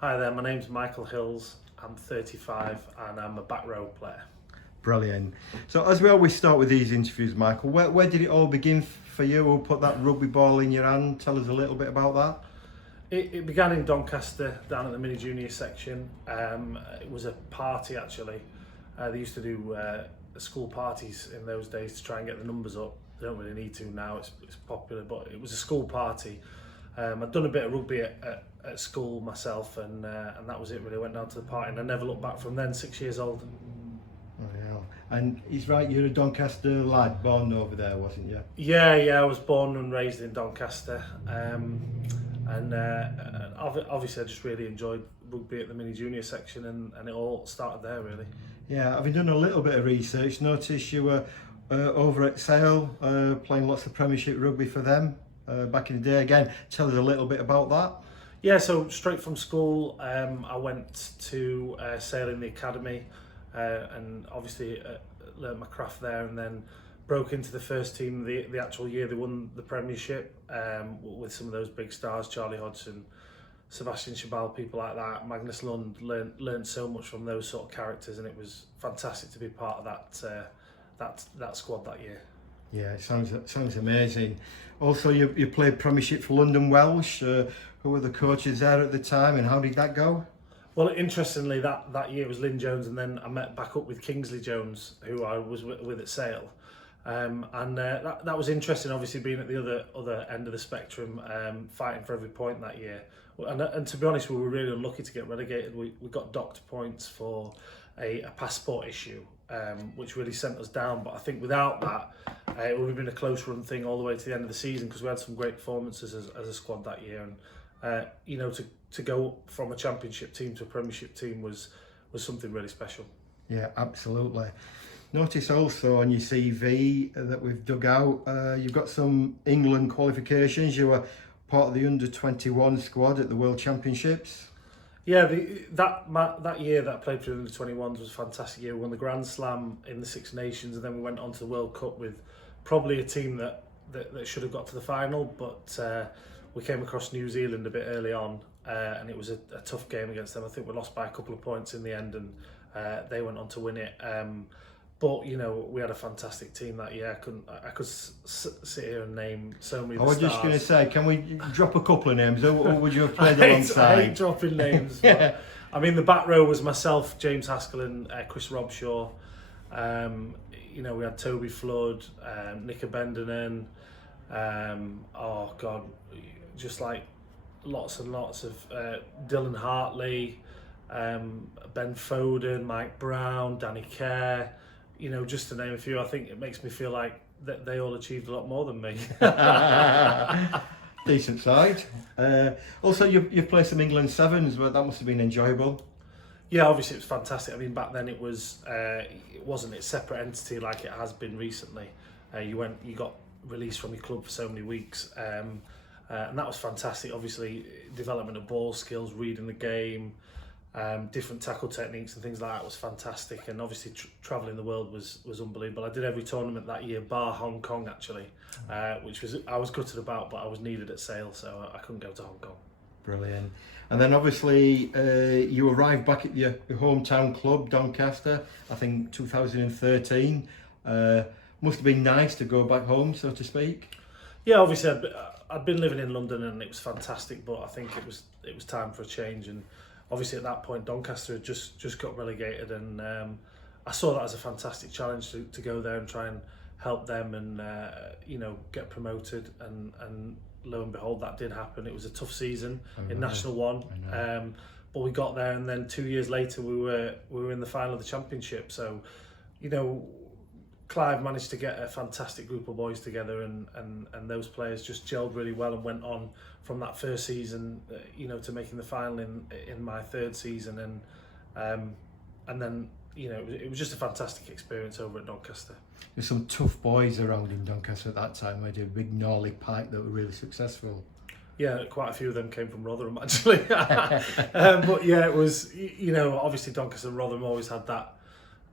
Hi there, my name's Michael Hills. I'm 35 and I'm a back row player. Brilliant. So as we always start with these interviews, Michael, where did it all begin for you? Who put that rugby ball in your hand? Tell us a little bit about that. It began in Doncaster, down at the mini junior section. It was a party actually. They used to do school parties in those days to try and get the numbers up. They don't really need to now, it's popular, but it was a school party. I'd done a bit of rugby at school myself, and that was it really. Went down to the party and I never looked back from then, 6 years old. Oh, yeah. And he's right, you're a Doncaster lad, born over there, wasn't you? Yeah, I was born and raised in Doncaster. Obviously I just really enjoyed rugby at the mini junior section, and it all started there really. Yeah, having done a little bit of research, noticed you were over at Sale, playing lots of Premiership rugby for them back in the day. Again, tell us a little bit about that. Yeah, so straight from school, I went to Sale in the academy, and obviously learnt my craft there, and then broke into the first team the actual year they won the Premiership, with some of those big stars, Charlie Hodgson, Sebastian Chabal, people like that. Magnus Lund. Learned so much from those sort of characters, and it was fantastic to be part of that squad that year. Yeah, it sounds amazing. Also, you played Premiership for London Welsh. Who were the coaches there at the time, and how did that go? Well, interestingly, that year was Lynn Jones, and then I met back up with Kingsley Jones, who I was with at Sale. That was interesting, obviously being at the other end of the spectrum, fighting for every point that year. And to be honest, we were really unlucky to get relegated. We got docked points for a passport issue, which really sent us down. But I think without that, it would have been a close run thing all the way to the end of the season, because we had some great performances as a squad that year. And to go from a championship team to a Premiership team was something really special. Yeah, absolutely. Notice also on your CV that we've dug out, you've got some England qualifications. You were part of the under-21 squad at the World Championships. Yeah, that year that I played for the under-21s was a fantastic year. We won the Grand Slam in the Six Nations, and then we went on to the World Cup with probably a team that should have got to the final, but we came across New Zealand a bit early on, and it was a tough game against them. I think we lost by a couple of points in the end, and they went on to win it. But we had a fantastic team that year. I could sit here and name so many. I was stars. just going to say, can we drop a couple of names? Who would you have played I alongside? hate dropping names. Yeah. But, I mean, the back row was myself, James Haskell, and Chris Robshaw. We had Toby Flood, Nick Abendinen. Oh God, just like lots and lots of Dylan Hartley, Ben Foden, Mike Brown, Danny Kerr. Just to name a few. I think it makes me feel like that they all achieved a lot more than me. Decent side. Also, you've played some England sevens, but that must have been enjoyable. Yeah, obviously it was fantastic. I mean, back then it wasn't a separate entity like it has been recently. You got released from your club for so many weeks, and that was fantastic. Obviously, development of ball skills, reading the game, different tackle techniques and things like that was fantastic. And obviously travelling the world was unbelievable. I did every tournament that year bar Hong Kong actually, which I was gutted about, but I was needed at Sale, so I couldn't go to Hong Kong. Brilliant. And then obviously you arrived back at your hometown club, Doncaster, I think 2013. Must have been nice to go back home, so to speak. Yeah, obviously I'd been living in London and it was fantastic, but I think it was time for a change. And obviously at that point Doncaster had just got relegated, and I saw that as a fantastic challenge to go there and try and help them and get promoted, and lo and behold that did happen. It was a tough season in National One, but we got there, and then 2 years later we were in the final of the Championship. So Clive managed to get a fantastic group of boys together, and those players just gelled really well and went on from that first season, to making the final in my third season, and then it was just a fantastic experience over at Doncaster. There's some tough boys around in Doncaster at that time. We had a big gnarly pack that were really successful. Yeah, quite a few of them came from Rotherham actually. But yeah, it was obviously Doncaster and Rotherham always had that.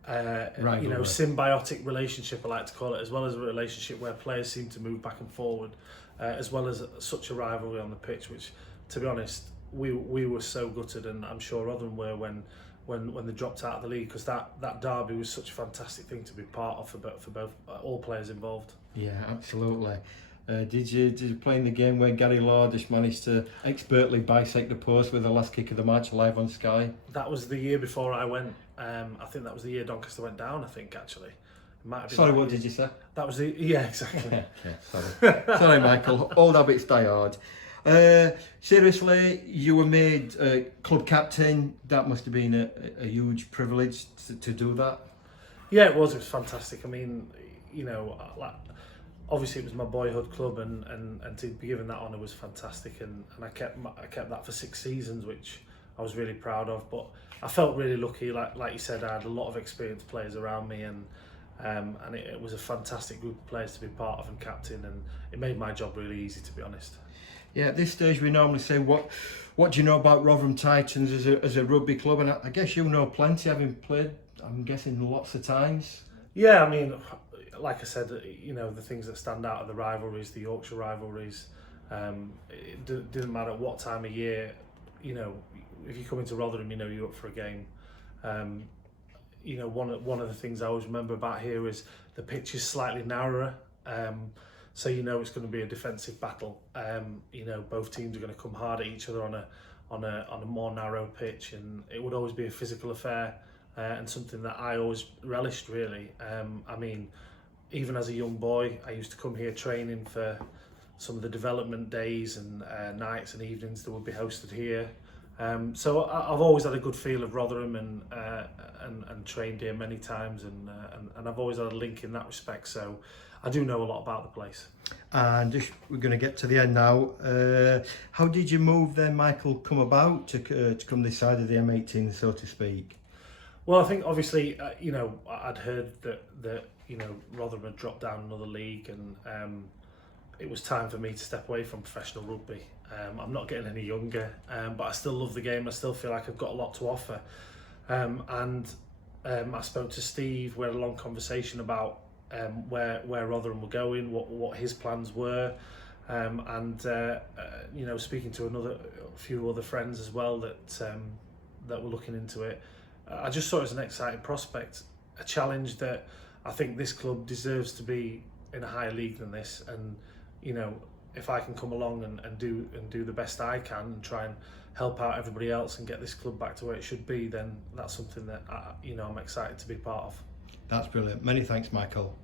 Symbiotic relationship, I like to call it, as well as a relationship where players seem to move back and forward, as well as such a rivalry on the pitch, which, to be honest, we were so gutted, and I'm sure Rotherham were when they dropped out of the league, because that derby was such a fantastic thing to be part of for both all players involved. Yeah, absolutely. Did you play in the game where Gary Lordish managed to expertly bisect the post with the last kick of the match live on Sky? That was the year before I went. I think that was the year Doncaster went down. I think actually. It might have been Sorry, what did you say? That was exactly. Sorry, sorry, Michael. Old habits die hard. Seriously, you were made club captain. That must have been a huge privilege to do that. Yeah, it was fantastic. I mean, obviously it was my boyhood club, and to be given that honour was fantastic, and I kept that for 6 seasons, which I was really proud of. But I felt really lucky, like you said, I had a lot of experienced players around me, and it was a fantastic group of players to be part of and captain, and it made my job really easy, to be honest. Yeah, at this stage we normally say, what do you know about Rotherham Titans as a rugby club? And I guess you know plenty, having played, I'm guessing, lots of times. Yeah, I mean, like I said, the things that stand out are the rivalries, the Yorkshire rivalries. It didn't matter what time of year, if you come into Rotherham, you're up for a game. One of the things I always remember about here is the pitch is slightly narrower, so it's going to be a defensive battle. Both teams are going to come hard at each other on a more narrow pitch, and it would always be a physical affair, and something that I always relished, really. I mean, even as a young boy, I used to come here training for some of the development days and nights and evenings that would be hosted here. So I've always had a good feel of Rotherham, and trained here many times, and I've always had a link in that respect. So I do know a lot about the place. And we're going to get to the end now. How did your move then, Michael, come about to come this side of the M18, so to speak? Well, I think obviously, I'd heard that Rotherham had dropped down another league, and it was time for me to step away from professional rugby. I'm not getting any younger, but I still love the game. I still feel like I've got a lot to offer. I spoke to Steve. We had a long conversation about where Rotherham were going, what his plans were, speaking to a few other friends as well that were looking into it. I just saw it as an exciting prospect, a challenge that I think this club deserves to be in a higher league than this, and if I can come along and do the best I can and try and help out everybody else and get this club back to where it should be, then that's something that I'm excited to be part of. That's brilliant. Many thanks, Michael.